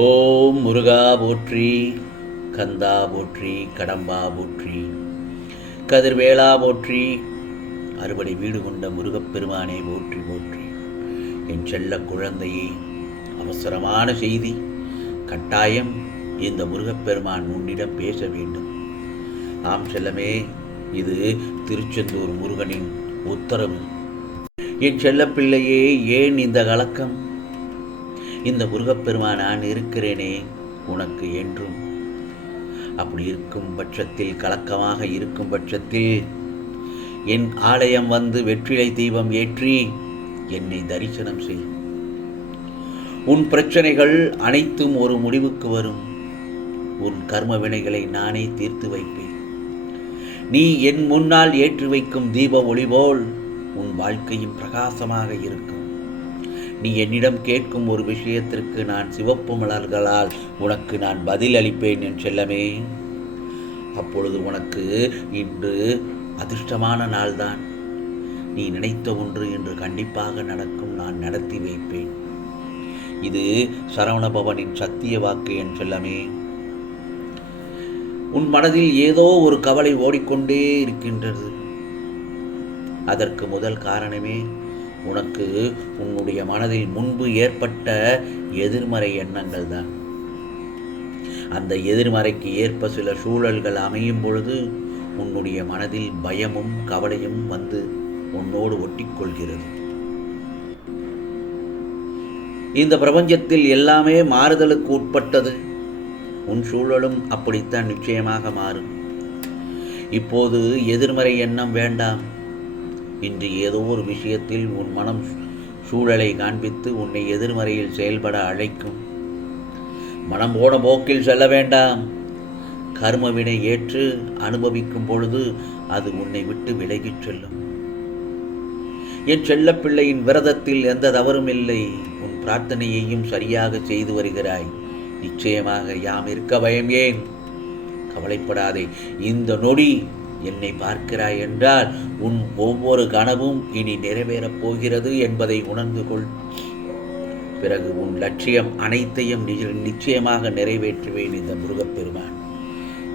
ஓம் முருகா போற்றி கந்தா போற்றி கடம்பா போற்றி கதிர்வேளா போற்றி அறுபடை வீடு கொண்ட முருகப்பெருமானை போற்றி போற்றி. என் செல்ல குழந்தையே அவசரமான செய்தி கட்டாயம் இந்த முருகப்பெருமான் உன்னிடம் பேச வேண்டும். ஆம் செல்லமே இது திருச்செந்தூர் முருகனின் உத்தரவு. என் செல்லப்பிள்ளையே ஏன் இந்த கலக்கம்? இந்த முருகப்பெருமான் நான் இருக்கிறேனே உனக்கு என்றும். அப்படி இருக்கும் பட்சத்தில் கலக்கமாக இருக்கும் பட்சத்தில் என் ஆலயம் வந்து வெற்றிலை தீபம் ஏற்றி என்னை தரிசனம் செய். உன் பிரச்சனைகள் அனைத்தும் ஒரு முடிவுக்கு வரும். உன் கர்ம வினைகளை நானே தீர்த்து வைப்பேன். நீ என் முன்னால் ஏற்றி வைக்கும் தீப ஒளி போல் உன் வாழ்க்கையும் பிரகாசமாக இருக்கும். நீ என்னிடம் கேட்கும் ஒரு விஷயத்திற்கு நான் சிவப்பு மலர்களால் உனக்கு நான் பதில் அளிப்பேன் என் செல்லமே. அப்பொழுது உனக்கு இன்று அதிர்ஷ்டமான நாள்தான். நீ நினைத்த ஒன்று இன்று கண்டிப்பாக நடக்கும் நான் நடத்தி வைப்பேன். இது சரவணபவனின் சத்திய வாக்கு என் செல்லமே. உன் மனதில் ஏதோ ஒரு கவலை ஓடிக்கொண்டே இருக்கின்றது. அதற்கு முதல் காரணமே உனக்கு உன்னுடைய மனதில் முன்பு ஏற்பட்ட எதிர்மறை எண்ணங்கள் தான். அந்த எதிர்மறைக்கு ஏற்ப சில சூழல்கள் அமையும் பொழுது உன்னுடைய மனதில் பயமும் கவலையும் வந்து உன்னோடு ஒட்டிக்கொள்கிறது. இந்த பிரபஞ்சத்தில் எல்லாமே மாறுதலுக்கு உட்பட்டது. உன் சூழலும் அப்படித்தான் நிச்சயமாக மாறும். இப்போது எதிர்மறை எண்ணம் வேண்டாம். இன்று ஏதோ ஒரு விஷயத்தில் உன் மனம் சூழலை காண்பித்து உன்னை எதிர்மறையில் செயல்பட அழைக்கும். மனம் போன போக்கில் செல்ல வேண்டாம். கர்மவினை ஏற்று அனுபவிக்கும் பொழுது அது உன்னை விட்டு விலகிச் செல்லும். என் செல்லப்பிள்ளையின் விரதத்தில் எந்த தவறும் இல்லை. உன் பிரார்த்தனையையும் சரியாக செய்து வருகிறாய். நிச்சயமாக யாம் இருக்க பயம் ஏன்? கவலைப்படாதே. இந்த நொடி என்னை பார்க்கிறாய் என்றால் உன் ஒவ்வொரு கனவும் இனி நிறைவேறப் போகிறது என்பதை உணர்ந்து கொள். பிறகு உன் லட்சியம் அனைத்தையும் நிச்சயமாக நிறைவேற்றுவேன் இந்த முருகப்பெருமான்.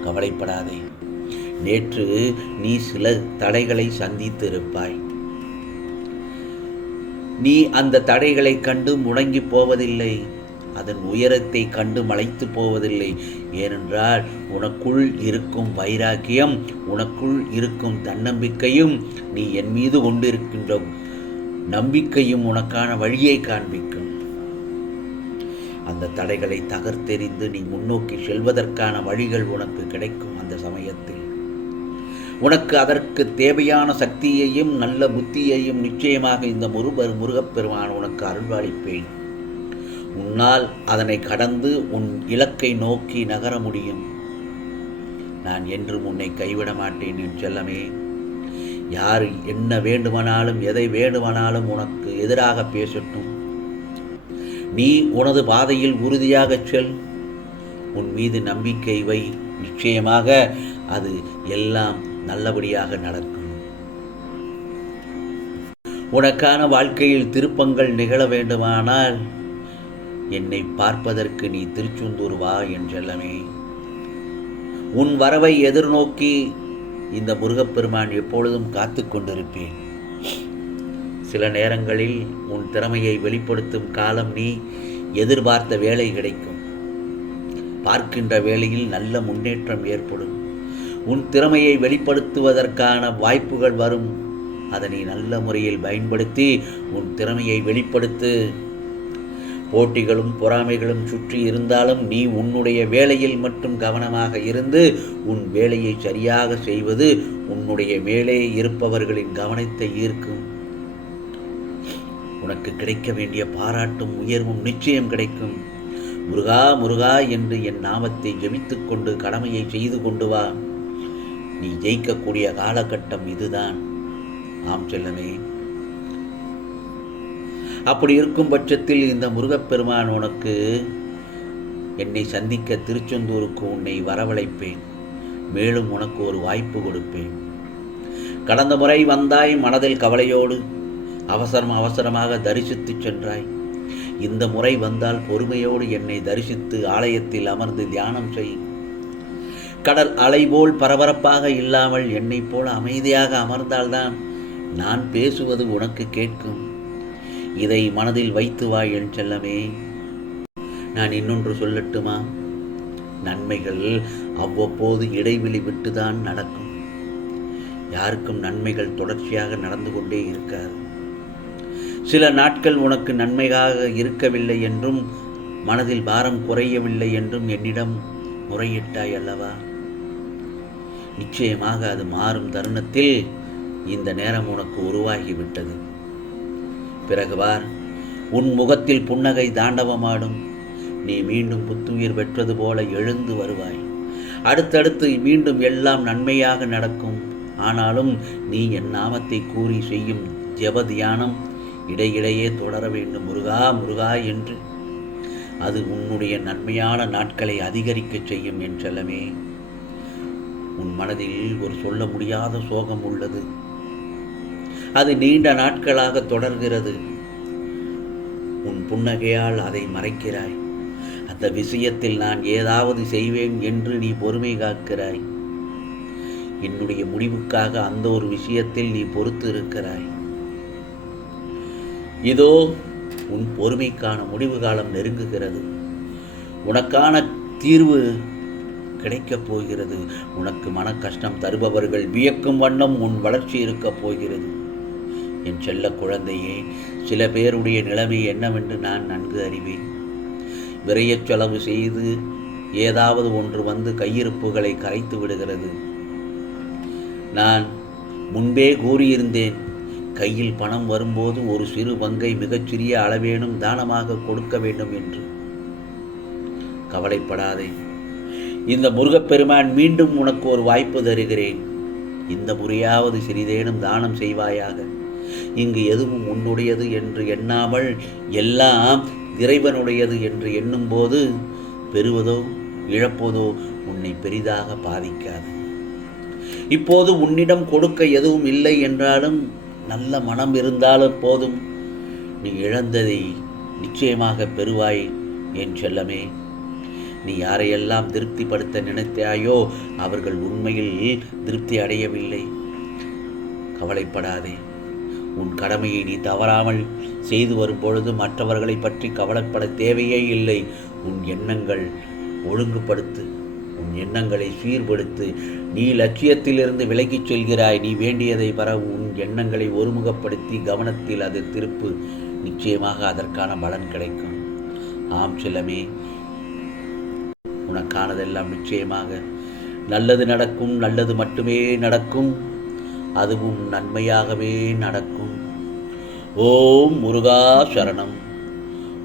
கவலைப்படாதே. நேற்று நீ சில தடைகளை சந்தித்திருப்பாய். நீ அந்த தடைகளை கண்டு முடங்கி போவதில்லை. அதன் உயரத்தை கண்டு மலைத்து போவதில்லை. ஏனென்றால் உனக்குள் இருக்கும் வைராக்கியம் உனக்குள் இருக்கும் தன்னம்பிக்கையும் நீ என் மீது கொண்டிருக்கின்ற நம்பிக்கையும் உனக்கான வழியை காண்பிக்கும். அந்த தடைகளை தகர்த்தெறிந்து நீ முன்னோக்கி செல்வதற்கான வழிகள் உனக்கு கிடைக்கும் அந்த சமயத்தில். உனக்கு அதற்கு தேவையான சக்தியையும் நல்ல புத்தியையும் நிச்சயமாக இந்த முருகர் முருகப்பெருமான் உனக்கு அருள்வாளிப்பேன். உன்னால் அதனை கடந்து உன் இலக்கை நோக்கி நகர முடியும். நான் என்றும் உன்னை கைவிட மாட்டேன் என் செல்லமே. யார் என்ன வேண்டுமானாலும் எதை வேண்டுமானாலும் உனக்கு எதிராக பேசட்டும். நீ உனது பாதையில் உறுதியாகச் செல். உன் மீது நம்பிக்கை வை. நிச்சயமாக அது எல்லாம் நல்லபடியாக நடக்கும். உனக்கான வாழ்க்கையில் திருப்பங்கள் நிகழ வேண்டுமானால் என்னை பார்ப்பதற்கு நீ திருச்செந்தூர் வா என்றெல்லாமே. உன் வரவை எதிர்நோக்கி இந்த முருகப்பெருமான் எப்பொழுதும் காத்து கொண்டிருப்பேன். சில நேரங்களில் உன் திறமையை வெளிப்படுத்தும் காலம் நீ எதிர்பார்த்த வேலை கிடைக்கும். பார்க்கின்ற வேளையில் நல்ல முன்னேற்றம் ஏற்படும். உன் திறமையை வெளிப்படுத்துவதற்கான வாய்ப்புகள் வரும். அதனை நல்ல முறையில் பயன்படுத்தி உன் திறமையை வெளிப்படுத்து. போட்டிகளும் பொறாமைகளும் சுற்றி இருந்தாலும் நீ உன்னுடைய வேலையில் மட்டும் கவனமாக இருந்து உன் வேலையை சரியாக செய்வது உன்னுடைய மேலே இருப்பவர்களின் கவனத்தை ஈர்க்கும். உனக்கு கிடைக்க வேண்டிய பாராட்டும் உயர்வும் நிச்சயம் கிடைக்கும். முருகா முருகா என்று என் நாமத்தை ஜெபித்துக் கொண்டு கடமையை செய்து கொண்டு வா. நீ ஜெயிக்கக்கூடிய காலகட்டம் இதுதான். ஆம் செல்லமே. அப்படி இருக்கும் பட்சத்தில் இந்த முருகப்பெருமான் உனக்கு என்னை சந்திக்க திருச்செந்தூருக்கு உன்னை வரவழைப்பேன். மேலும் உனக்கு ஒரு வாய்ப்பு கொடுப்பேன். கடந்த முறை வந்தாய் மனதில் கவலையோடு அவசரம் அவசரமாக தரிசித்துச் சென்றாய். இந்த முறை வந்தால் பொறுமையோடு என்னை தரிசித்து ஆலயத்தில் அமர்ந்து தியானம் செய். கடல் அலை போல் பரபரப்பாக இல்லாமல் என்னைப் போல அமைதியாக அமர்ந்தால்தான் நான் பேசுவது உனக்கு கேட்கும். இதை மனதில் வைத்து வா என் செல்லமே. நான் இன்னொன்று சொல்லட்டுமா? நன்மைகள் அவ்வப்போது இடைவெளி விட்டுதான் நடக்கும். யாருக்கும் நன்மைகள் தொடர்ச்சியாக நடந்து கொண்டே இருக்காது. சில நாட்கள் உனக்கு நன்மையாக இருக்கவில்லை என்றும் மனதில் பாரம் குறையவில்லை என்றும் என்னிடம் முறையிட்டாய் அல்லவா? நிச்சயமாக அது மாறும் தருணத்தில் இந்த நேரம் உனக்கு உருவாகிவிட்டது. பிறகு வார். உன் முகத்தில் புன்னகை தாண்டவமாடும். நீ மீண்டும் புத்துயிர் பெற்றது போல எழுந்து வருவாய். அடுத்தடுத்து மீண்டும் எல்லாம் நன்மையாக நடக்கும். ஆனாலும் நீ என் நாமத்தை கூறி செய்யும் ஜெப தியானம் இடையிடையே தொடர வேண்டும். முருகா முருகா என்று. அது உன்னுடைய நன்மையான நாட்களை அதிகரிக்கச் செய்யும் என்றெல்லமே உன் மனதில் ஒரு சொல்ல முடியாத சோகம் உள்ளது. அது நீண்ட நாட்களாக தொடர்கிறது. உன் புன்னகையால் அதை மறைக்கிறாய். அந்த விஷயத்தில் நான் ஏதாவது செய்வேன் என்று நீ பொறுமை காக்கிறாய். என்னுடைய முடிவுக்காக அந்த ஒரு விஷயத்தில் நீ பொறுத்து இருக்கிறாய் இதோ உன் பொறுமைக்கான முடிவு காலம் நெருங்குகிறது. உனக்கான தீர்வு கிடைக்கப் போகிறது. உனக்கு மன கஷ்டம் தருபவர்கள் வியக்கும் வண்ணம் உன் வளர்ச்சி இருக்கப் போகிறது. என் செல்ல குழந்தையே சில பேருடைய நிலைமை என்னவென்று நான் நன்கு அறிவேன். விரையச் செலவு செய்து ஏதாவது ஒன்று வந்து கையிருப்புகளை கரைத்து விடுகிறது. நான் முன்பே கூறியிருந்தேன் கையில் பணம் வரும்போது ஒரு சிறு பங்கை மிகச்சிறிய அளவேனும் தானமாக கொடுக்க வேண்டும் என்று. கவலைப்படாதே. இந்த முருகப்பெருமான் மீண்டும் உனக்கு ஒரு வாய்ப்பு தருகிறேன். இந்த முறையாவது சிறிதேனும் தானம் செய்வாயாக. இங்கு எதுவும் உன்னுடையது என்று எண்ணாமல் எல்லாம் இறைவனுடையது என்று எண்ணும்போது பெறுவதோ இழப்பதோ உன்னை பெரிதாக பாதிக்காது. இப்போது உன்னிடம் கொடுக்க எதுவும் இல்லை என்றாலும் நல்ல மனம் இருந்தாலும் போதும். நீ இழந்ததை நிச்சயமாக பெறுவாய் என் செல்லமே. நீ யாரையெல்லாம் திருப்திப்படுத்த நினைத்தாயோ அவர்கள் உண்மையில் திருப்தி அடையவில்லை. கவலைப்படாதே. உன் கடமையை நீ தவறாமல் செய்து வரும்பொழுது மற்றவர்களை பற்றி கவலைப்பட தேவையே இல்லை. உன் எண்ணங்கள் ஒழுங்குபடுத்து உன் எண்ணங்களை சீர்படுத்து நீ லட்சியத்திலிருந்து விலகிச் செல்கிறாய். நீ வேண்டியதை பெற உன் எண்ணங்களை ஒருமுகப்படுத்தி கவனத்தில் அது திருப்பு. நிச்சயமாக அதற்கான பலன் கிடைக்கும். ஆம் செல்லமே உனக்கானதெல்லாம் நிச்சயமாக நல்லது நடக்கும் நல்லது மட்டுமே நடக்கும். அதுவும் நன்மையாகவே நடக்கும். ஓம் முருகா சரணம்.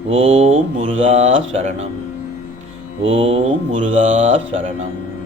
ஓம் முருகா சரணம். ஓம் முருகா சரணம்.